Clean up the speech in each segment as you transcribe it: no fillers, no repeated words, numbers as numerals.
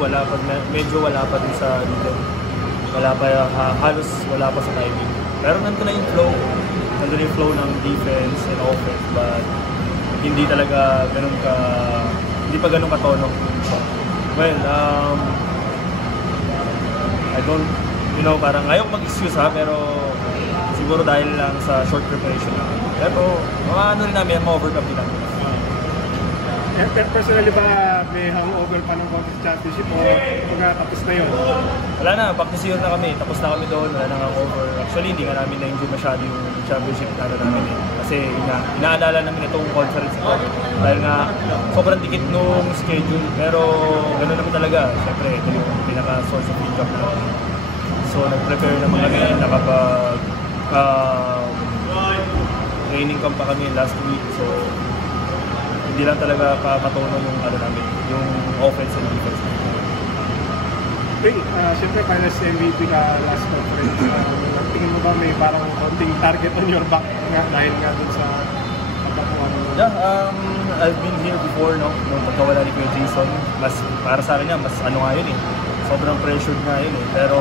wala pa, medyo wala pa din sa rhythm. Wala pa, halos wala pa sa timing. Pero nandun na yung flow. Nandun yung flow ng defense and offense, but hindi talaga ganun ka, hindi pa ganun katono. Well, I don't, parang ayaw mag-excuse ha, pero siguro dahil lang sa short preparation namin. Pero mga ano rin namin, ma-overcome din namin. Personally ba may hangover pa ng Conference Championship o tapos na yun? Wala na, practice yun na kami. Tapos na kami doon, wala nang hangover. Actually, hindi nga namin na-enjoy masyado yung championship na namin eh. Kasi inaalala namin itong conference ko. Dahil nga, sobrang dikit nung schedule. Pero ganoon naman talaga. Siyempre, ito yung pinaka-source of income na. So, nag-prepare naman kami. Nakapag training camp pa kami last week. So, hindi lang talaga katono yung namin, yung offense and defense. Okay, siyempre finals MVP ka last conference. Tingin mo ba may parang konting target on your back nga dahil nga dun sa pagkakuha? Yeah, I've been here before, nung pagkawala ni Kuya Jason. Mas, para sa akin nga, mas nga yun eh. Sobrang pressured nga yun eh. Pero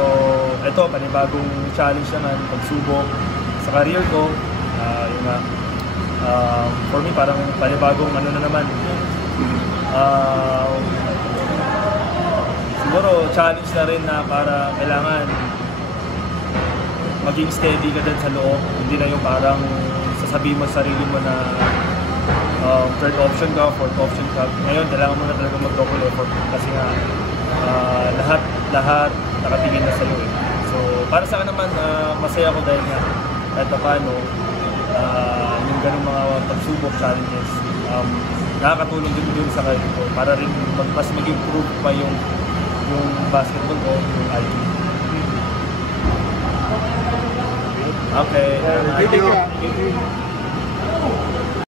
ito, panibagong challenge naman, pagsubok sa career ko. Yun nga. For me, parang panibagong na naman. Siguro, challenge na rin na para kailangan maging steady ka din sa loob. Hindi na yung parang sasabihin mo sa sarili mo na third option ka, fourth option ka. Ngayon, kailangan mo na talaga mag-double effort kasi nga lahat nakatingin na sa'yo eh. So, para sa akin naman, masaya ko dahil nga kahit paano, yung ganung mga pagsubok challenges, nakakatulong din dun sa career ko para rin mas mag-improve pa yung basketball ko, yung IQ. Okay, thank you.